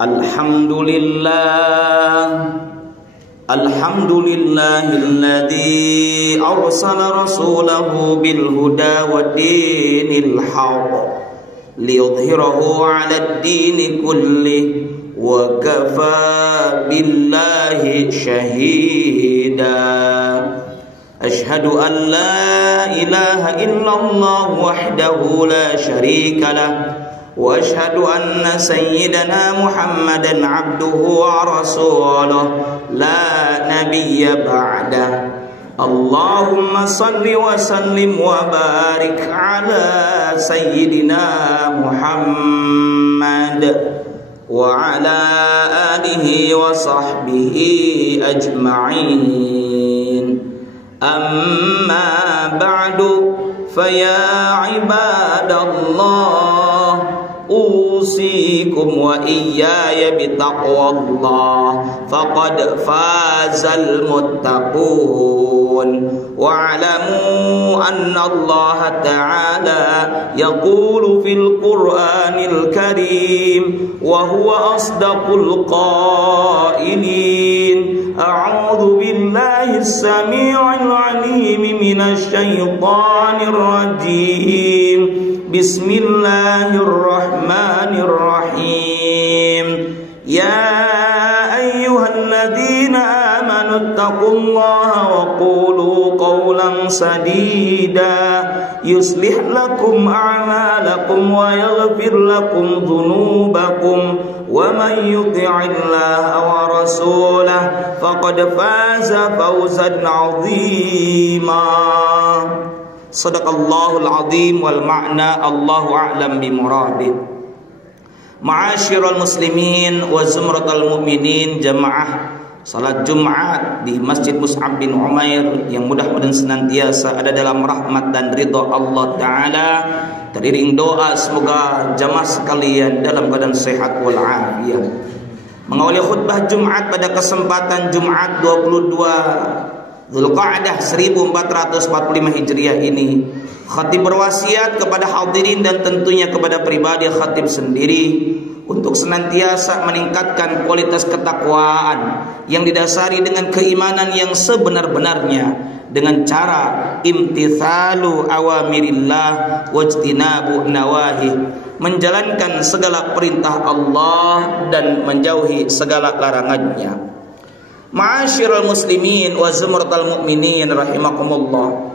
Alhamdulillahilladzi arsala rasulahu bil huda wa dinil haqq liyudhhirahu 'alad dini kulli wa kafa billahi shahida. Ashhadu an la ilaha illallah wahdahu la sharika lah wa ashhadu anna sayyidana Muhammadan abduhu wa rasuluh la nabiyya ba'dah. Allahumma salli wa sallim wa barik ala sayyidina Muhammad wa ala alihi wa sahbihi ajma'in. Amma ba'du, faya ibadallah, usikum wa iyaya bitaqwallah, faqad fazal muttaqun. Wa'lamu anna Allah ta'ala yaqulu fil Qur'anil Karim wa huwa asdaqul qailin. A'udzu billahi as-sami'il 'alim minasy syaithanir rajim. Bismillahirrahmanirrahim. Ya ayyuhalladzina amanu taqullaha wa qulu qawlan sadida yuslih lakum a'malakum wa yaghfir lakum dhunubakum wa man yuti'illaha wa rasulahu faqad faza fawzan 'azima. Sadaqallahul azim wal ma'na Allahu a'lam bi muradih. Ma'asyiral muslimin wa zumratal mu'minin, jamaah salat Jumat di Masjid Mus'ab bin Umair yang mudah-mudahan senantiasa ada dalam rahmat dan ridha Allah Ta'ala. Teriring doa semoga jamaah sekalian dalam keadaan sehat wal afiat. Mengawali khutbah Jumat pada kesempatan Jumat 22 Dzulqa'dah 1445 Hijriah ini, khatib berwasiat kepada hadirin dan tentunya kepada pribadi khatib sendiri untuk senantiasa meningkatkan kualitas ketakwaan yang didasari dengan keimanan yang sebenar-benarnya dengan cara imtithalu awamirillah wajtinabu nawahi, menjalankan segala perintah Allah dan menjauhi segala larangannya. Ma'asyiral muslimin wa zumratal mu'minin rahimakumullah.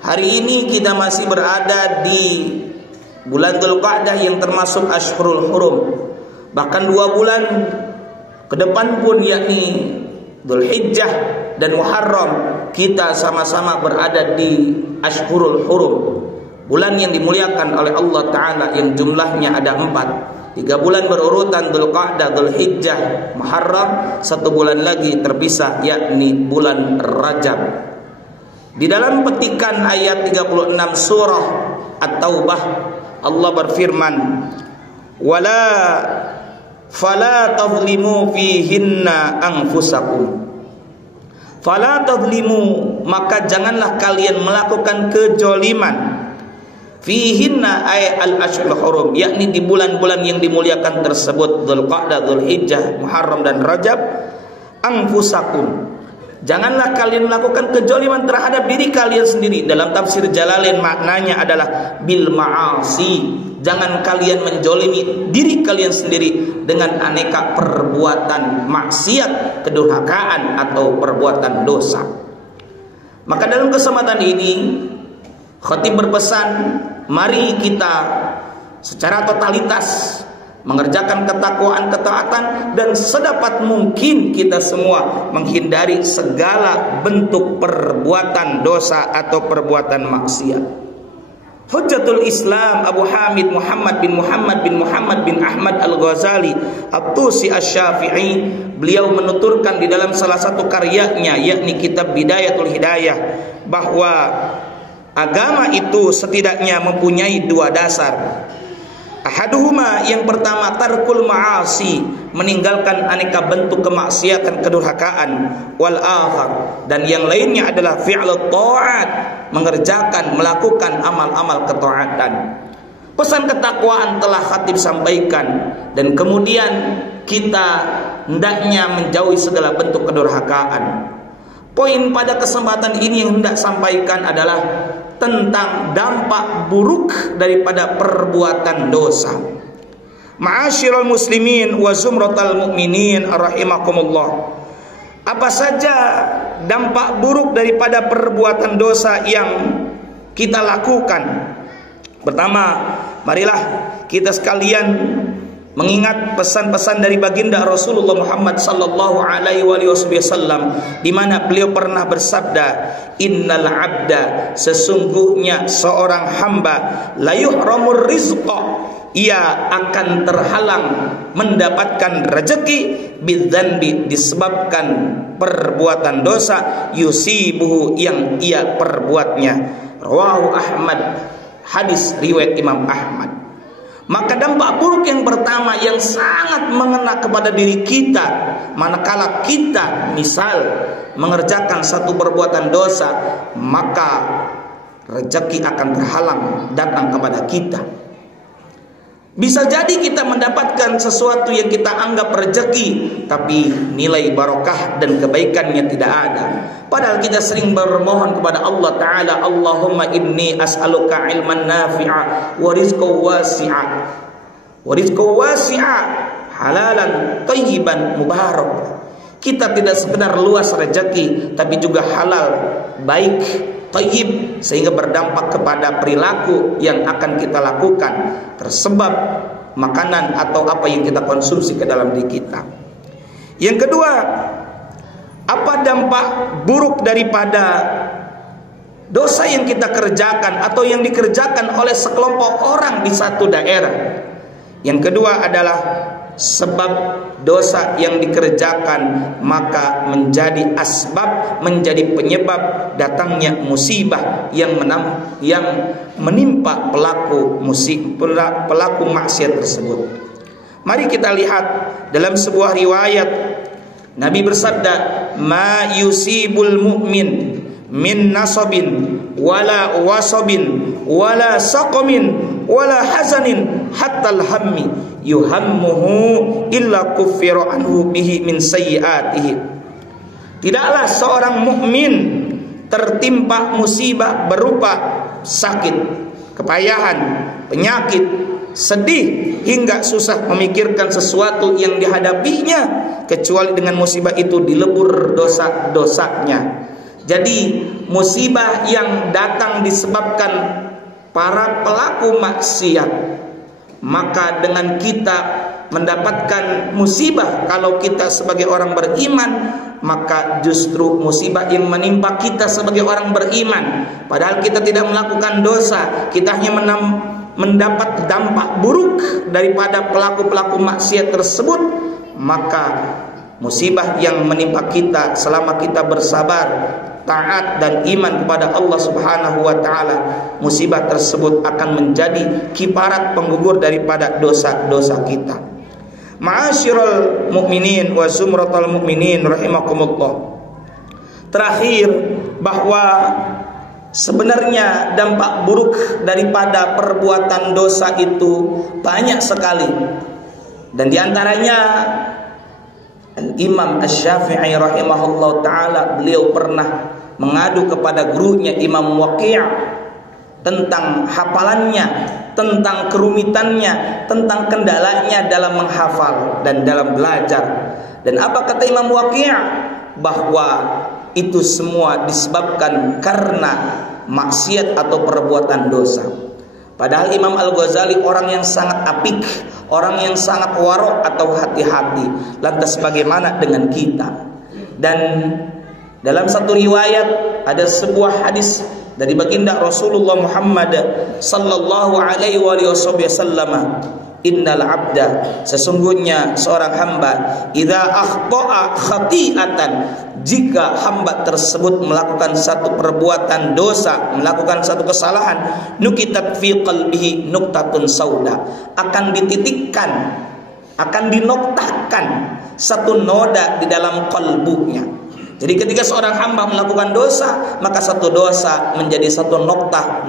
Hari ini kita masih berada di bulan Dzulqa'dah yang termasuk Ashhurul Hurum. Bahkan 2 bulan ke depan pun, yakni Dzulhijjah dan Muharram, kita sama-sama berada di Ashhurul Hurum, bulan yang dimuliakan oleh Allah Ta'ala yang jumlahnya ada 4. 3 bulan berurutan, Dzulqa'dah, Dzulhijjah, Muharram. 1 bulan lagi terpisah, yakni bulan Rajab. Di dalam petikan ayat 36 surah At-Taubah, Allah berfirman, "Wala fala tadhlimu fihinna anfusakum." Fala tadhlimu, maka janganlah kalian melakukan kejoliman. Fihinna ay al-ashhurul hurum, yakni di bulan-bulan yang dimuliakan tersebut, Dzulqa'dah, Dzulhijjah, Muharram dan Rajab. Anfusakum, janganlah kalian melakukan kejoliman terhadap diri kalian sendiri. Dalam tafsir Jalalain maknanya adalah bil ma'asi, jangan kalian menjolimi diri kalian sendiri dengan aneka perbuatan maksiat, kedurhakaan atau perbuatan dosa. Maka dalam kesempatan ini khatib berpesan, mari kita secara totalitas mengerjakan ketakwaan, ketaatan, dan sedapat mungkin kita semua menghindari segala bentuk perbuatan dosa atau perbuatan maksiat. Hujjatul Islam Abu Hamid Muhammad bin Ahmad Al-Ghazali At-Tusi Asy-Syafi'i, beliau menuturkan di dalam salah satu karyanya, yakni kitab Bidayatul Hidayah, bahwa agama itu setidaknya mempunyai 2 dasar. Ahaduhuma, yang pertama, tarkul ma'asi, meninggalkan aneka bentuk kemaksiatan, kedurhakaan. Wal akhar, dan yang lainnya adalah fi'lut ta'at, mengerjakan, melakukan amal-amal ketaatan. Pesan ketakwaan telah khatib sampaikan, dan kemudian kita hendaknya menjauhi segala bentuk kedurhakaan. Poin pada kesempatan ini yang hendak sampaikan adalah tentang dampak buruk daripada perbuatan dosa. Ma'asyiral muslimin wa zumratal mu'minin rahimakumullah. Apa saja dampak buruk daripada perbuatan dosa yang kita lakukan? Pertama, marilah kita sekalian mengingat pesan-pesan dari baginda Rasulullah Muhammad sallallahu alaihi wasallam, di mana beliau pernah bersabda, innal abda, sesungguhnya seorang hamba, la yuhramur rizqa, ia akan terhalang mendapatkan rezeki, bidzanbi, disebabkan perbuatan dosa, yusibuhu, yang ia perbuatnya. Rawahu Ahmad, hadis riwayat Imam Ahmad. Maka dampak buruk yang pertama yang sangat mengena kepada diri kita, manakala kita misal mengerjakan satu perbuatan dosa, maka rezeki akan terhalang datang kepada kita. Bisa jadi kita mendapatkan sesuatu yang kita anggap rezeki, tapi nilai barokah dan kebaikannya tidak ada. Padahal kita sering bermohon kepada Allah Ta'ala, Allahumma inni as'aluka ilman nafi'a wa rizqan wasi'a halalan tayyiban mubarak. Kita tidak sekedar luas rezeki, tapi juga halal, baik, tayyib, sehingga berdampak kepada perilaku yang akan kita lakukan tersebab makanan atau apa yang kita konsumsi ke dalam diri kita. Yang kedua, apa dampak buruk daripada dosa yang kita kerjakan atau yang dikerjakan oleh sekelompok orang di satu daerah? Yang kedua adalah sebab dosa yang dikerjakan maka menjadi asbab, menjadi penyebab datangnya musibah yang menimpa pelaku maksiat tersebut. Mari kita lihat dalam sebuah riwayat, Nabi bersabda, ma yusibul mu'min min nasabin wala wasabin wala saqamin wala hazanin hatta al-hammi yuhammuhu illa kuffira anhu bihi min sayyiatihi. Tidaklah seorang mukmin tertimpa musibah berupa sakit, kepayahan, penyakit, sedih, hingga susah memikirkan sesuatu yang dihadapinya, kecuali dengan musibah itu dilebur dosa-dosanya. Jadi musibah yang datang disebabkan para pelaku maksiat, maka dengan kita mendapatkan musibah, kalau kita sebagai orang beriman, maka justru musibah yang menimpa kita sebagai orang beriman, padahal kita tidak melakukan dosa, kita hanya mendapat dampak buruk daripada pelaku-pelaku maksiat tersebut, maka musibah yang menimpa kita selama kita bersabar, taat dan iman kepada Allah Subhanahu wa taala, musibah tersebut akan menjadi kiparat penggugur daripada dosa-dosa kita. Ma'asyiral mu'minin wa zumratal mu'minin rahimakumullah. Terakhir, bahwa sebenarnya dampak buruk daripada perbuatan dosa itu banyak sekali. Dan diantaranya Imam Asy-Syafi'i rahimahullah ta'ala, beliau pernah mengadu kepada gurunya Imam Waqi' tentang hafalannya, tentang kerumitannya, tentang kendalanya dalam menghafal dan dalam belajar. Dan apa kata Imam Waqi'? Bahwa itu semua disebabkan karena maksiat atau perbuatan dosa. Padahal Imam Al-Ghazali orang yang sangat apik, orang yang sangat warok atau hati-hati. Lantas bagaimana dengan kita? Dan dalam satu riwayat ada sebuah hadis dari baginda Rasulullah Muhammad sallallahu alaihi wasallam, innal abda, sesungguhnya seorang hamba, idza akhta'a khati'atan, jika hamba tersebut melakukan satu perbuatan dosa, melakukan satu kesalahan, nukitat fi qalbihi nuktatun sauda, akan dititikkan, akan dinoktakan satu noda di dalam kalbunya. Jadi ketika seorang hamba melakukan dosa, maka satu dosa menjadi satu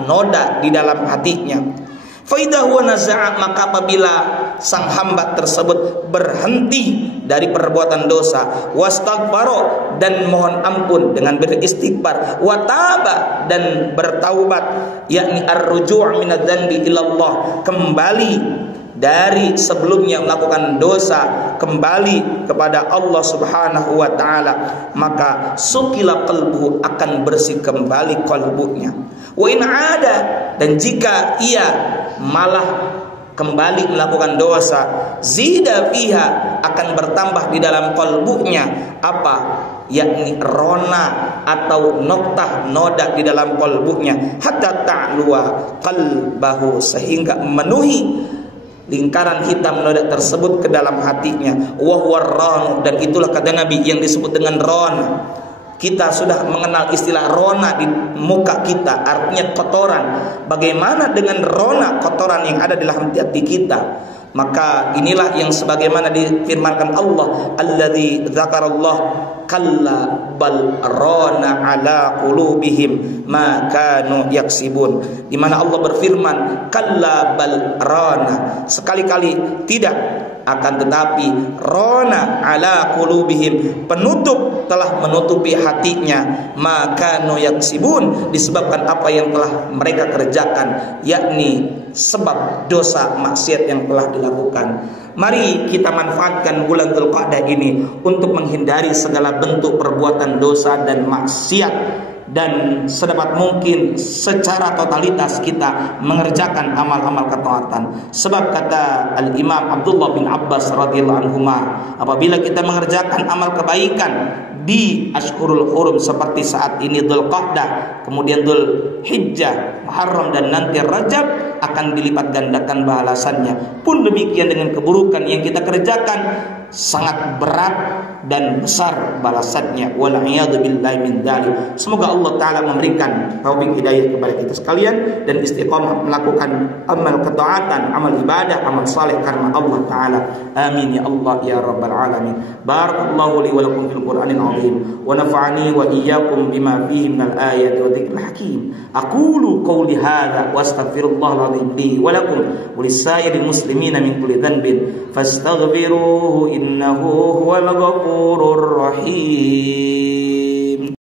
noda di dalam hatinya. Faidah wa naza'a, maka apabila sang hamba tersebut berhenti dari perbuatan dosa, wastaghfara, dan mohon ampun dengan beristighfar, wa taba, dan bertaubat, yakni ar-ruju' minadz-dzanbi ilallah, kembali dari sebelumnya melakukan dosa, kembali kepada Allah Subhanahu wa taala, maka sukila qalbuhu, akan bersih kembali kalbunya. Wa in ada, dan jika ia malah kembali melakukan dosa, zida fiha, akan bertambah di dalam kalbunya apa? Yakni rona atau noktah, noda di dalam kalbunya, hatta ta'luwa qalbahu, sehingga memenuhi lingkaran hitam noda tersebut ke dalam hatinya. Wa huwa ron, dan itulah kata Nabi yang disebut dengan ron. Kita sudah mengenal istilah rona di muka kita, artinya kotoran. Bagaimana dengan rona, kotoran yang ada di dalam hati kita? Maka inilah yang sebagaimana difirmankan Allah, alladzi dzakarallah kalla bal rana ala qulubihim ma kanu yaksibun, di mana Allah berfirman kalla bal rana, sekali-kali tidak, akan tetapi rona ala qulubihim, penutup, telah menutupi hatinya, maka no yaksibun, disebabkan apa yang telah mereka kerjakan, yakni sebab dosa maksiat yang telah dilakukan. Mari kita manfaatkan bulan Dzulqa'dah ini untuk menghindari segala bentuk perbuatan dosa dan maksiat, dan sedapat mungkin secara totalitas kita mengerjakan amal-amal ketaatan. Sebab kata Al-Imam Abdullah bin Abbas radhiyallahu anhuma, apabila kita mengerjakan amal kebaikan di Ashhurul Hurum seperti saat ini Dzulqa'dah, kemudian Dzulhijjah, Muharram, dan nanti Rajab, akan dilipat gandakan balasannya. Pun demikian dengan keburukan yang kita kerjakan, sangat berat dan besar balasannya. Wal'iyadu billahi min dzalik. Semoga Allah Ta'ala memberikan taufik hidayah kepada kita sekalian dan istiqamah melakukan amal ketaatan, amal ibadah, amal saleh karena Allah Ta'ala. Amin ya Allah ya Rabbal Alamin. Barakallahu li wa lakum fil Qur'anil azim wa nafa'ani wa iyyakum bima fihi minal ayati wa dzikril hakim. Aqulu qawli hadza wa astaghfirullahal azim li wa lakum wa lisairil muslimina min kulli dhanbin fastaghfiruhu innahu huwal ghafurur rahim.